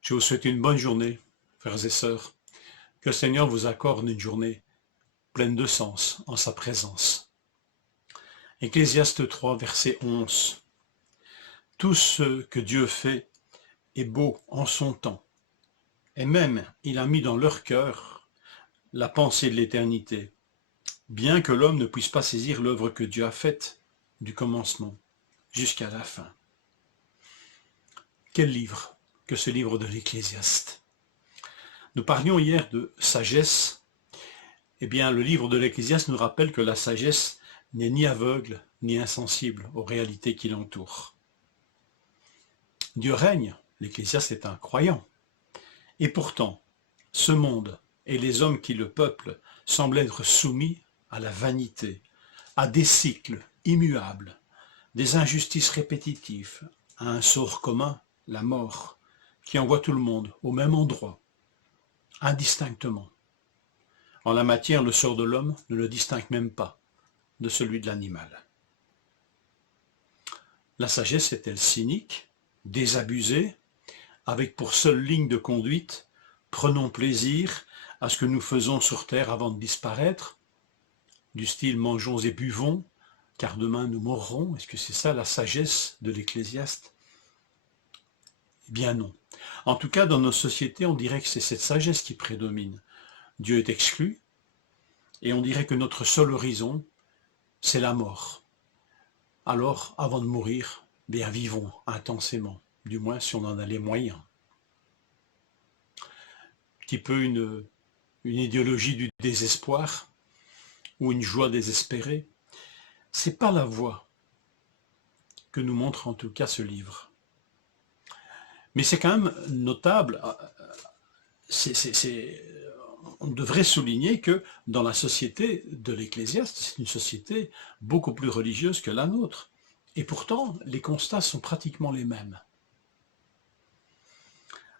Je vous souhaite une bonne journée, frères et sœurs. Que le Seigneur vous accorde une journée pleine de sens en sa présence. Ecclésiaste 3, verset 11. Tout ce que Dieu fait est beau en son temps. Et même, il a mis dans leur cœur la pensée de l'éternité, bien que l'homme ne puisse pas saisir l'œuvre que Dieu a faite, du commencement jusqu'à la fin. Quel livre que ce livre de l'Ecclésiaste. Nous parlions hier de sagesse. Eh bien, le livre de l'Ecclésiaste nous rappelle que la sagesse n'est ni aveugle ni insensible aux réalités qui l'entourent. Dieu règne, l'Ecclésiaste est un croyant. Et pourtant, ce monde et les hommes qui le peuplent semblent être soumis à la vanité, à des cycles immuables, des injustices répétitives, à un sort commun, la mort, qui envoie tout le monde au même endroit, indistinctement. En la matière, le sort de l'homme ne le distingue même pas de celui de l'animal. La sagesse est-elle cynique, désabusée, avec pour seule ligne de conduite « prenons plaisir à ce que nous faisons sur terre avant de disparaître », du style « mangeons et buvons, car demain nous mourrons ». Est-ce que c'est ça la sagesse de l'Ecclésiaste? Eh bien non. En tout cas, dans nos sociétés, on dirait que c'est cette sagesse qui prédomine. Dieu est exclu, et on dirait que notre seul horizon, c'est la mort. Alors, avant de mourir, bien vivons intensément, du moins si on en a les moyens. Un petit peu une idéologie du désespoir, ou une joie désespérée. C'est pas la voie que nous montre en tout cas ce livre. Mais c'est quand même notable, on devrait souligner que dans la société de l'Ecclésiaste, c'est une société beaucoup plus religieuse que la nôtre. Et pourtant, les constats sont pratiquement les mêmes.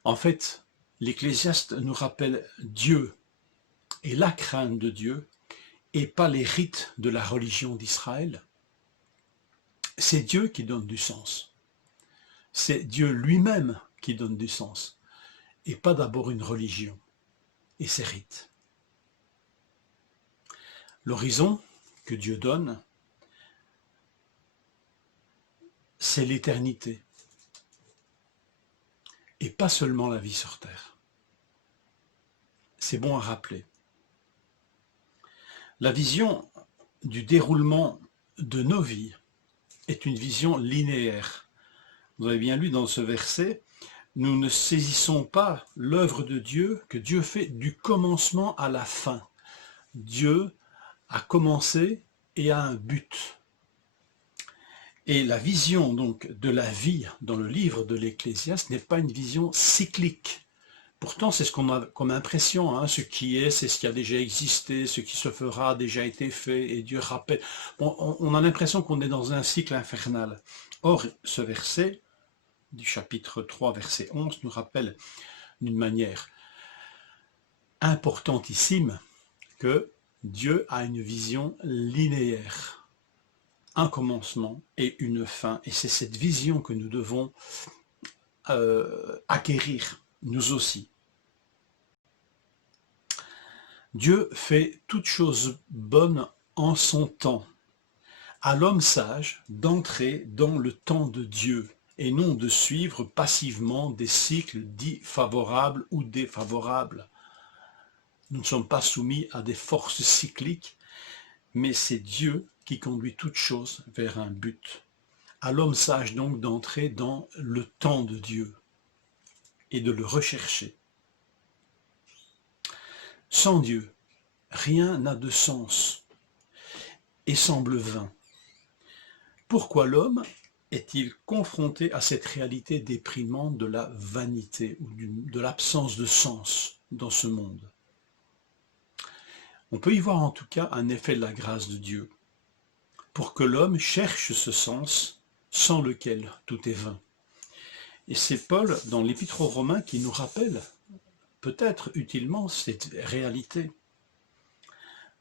En fait, l'Ecclésiaste nous rappelle Dieu et la crainte de Dieu, et pas les rites de la religion d'Israël. C'est Dieu qui donne du sens. C'est Dieu lui-même qui donne du sens, et pas d'abord une religion et ses rites. L'horizon que Dieu donne, c'est l'éternité, et pas seulement la vie sur terre. C'est bon à rappeler. La vision du déroulement de nos vies est une vision linéaire. Vous avez bien lu dans ce verset, nous ne saisissons pas l'œuvre de Dieu que Dieu fait du commencement à la fin. Dieu a commencé et a un but. Et la vision donc de la vie dans le livre de l'Ecclésiaste n'est pas une vision cyclique. Pourtant, c'est ce qu'on a comme impression, hein, ce qui est, c'est ce qui a déjà existé, ce qui se fera a déjà été fait, et Dieu rappelle. Bon, on a l'impression qu'on est dans un cycle infernal. Or, ce verset du chapitre 3, verset 11, nous rappelle d'une manière importantissime que Dieu a une vision linéaire, un commencement et une fin. Et c'est cette vision que nous devons acquérir, nous aussi. Dieu fait toutes choses bonnes en son temps. À l'homme sage d'entrer dans le temps de Dieu et non de suivre passivement des cycles dits favorables ou défavorables. Nous ne sommes pas soumis à des forces cycliques, mais c'est Dieu qui conduit toutes choses vers un but. À l'homme sage donc d'entrer dans le temps de Dieu et de le rechercher. Sans Dieu, rien n'a de sens et semble vain. Pourquoi l'homme est-il confronté à cette réalité déprimante de la vanité ou de l'absence de sens dans ce monde? On peut y voir en tout cas un effet de la grâce de Dieu, pour que l'homme cherche ce sens sans lequel tout est vain. Et c'est Paul dans l'Épître aux Romains qui nous rappelle peut-être utilement cette réalité.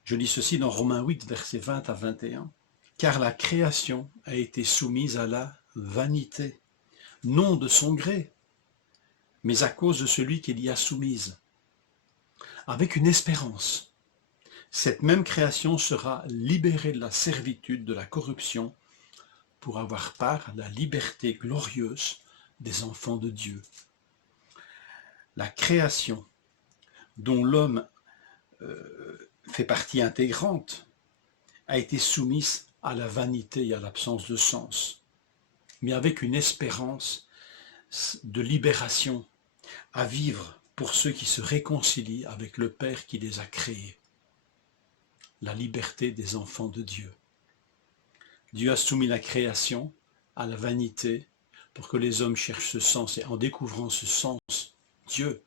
Je lis ceci dans Romains 8, versets 20 à 21. « Car la création a été soumise à la vanité, non de son gré, mais à cause de celui qui l'y a soumise, avec une espérance. Cette même création sera libérée de la servitude, de la corruption, pour avoir part à la liberté glorieuse des enfants de Dieu. La création dont l'homme fait partie intégrante a été soumise à la vanité et à l'absence de sens, mais avec une espérance de libération à vivre pour ceux qui se réconcilient avec le Père qui les a créés. La liberté des enfants de Dieu. Dieu a soumis la création à la vanité pour que les hommes cherchent ce sens, et en découvrant ce sens, Dieu,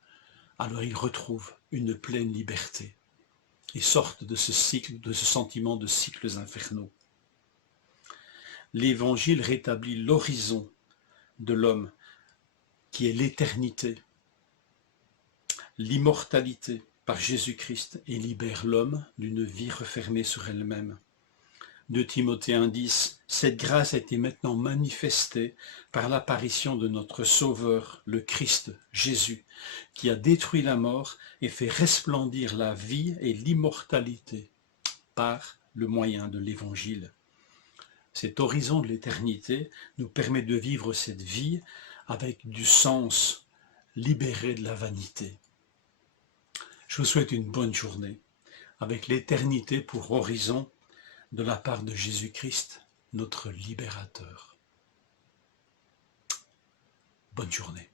alors ils retrouvent une pleine liberté et sortent de ce cycle, de ce sentiment de cycles infernaux. L'Évangile rétablit l'horizon de l'homme, qui est l'éternité, l'immortalité par Jésus-Christ, et libère l'homme d'une vie refermée sur elle-même. 2 Timothée 1,10 « Cette grâce a été maintenant manifestée par l'apparition de notre Sauveur, le Christ, Jésus, qui a détruit la mort et fait resplendir la vie et l'immortalité par le moyen de l'Évangile. » Cet horizon de l'éternité nous permet de vivre cette vie avec du sens, libéré de la vanité. Je vous souhaite une bonne journée, avec l'éternité pour horizon, de la part de Jésus-Christ, notre libérateur. Bonne journée.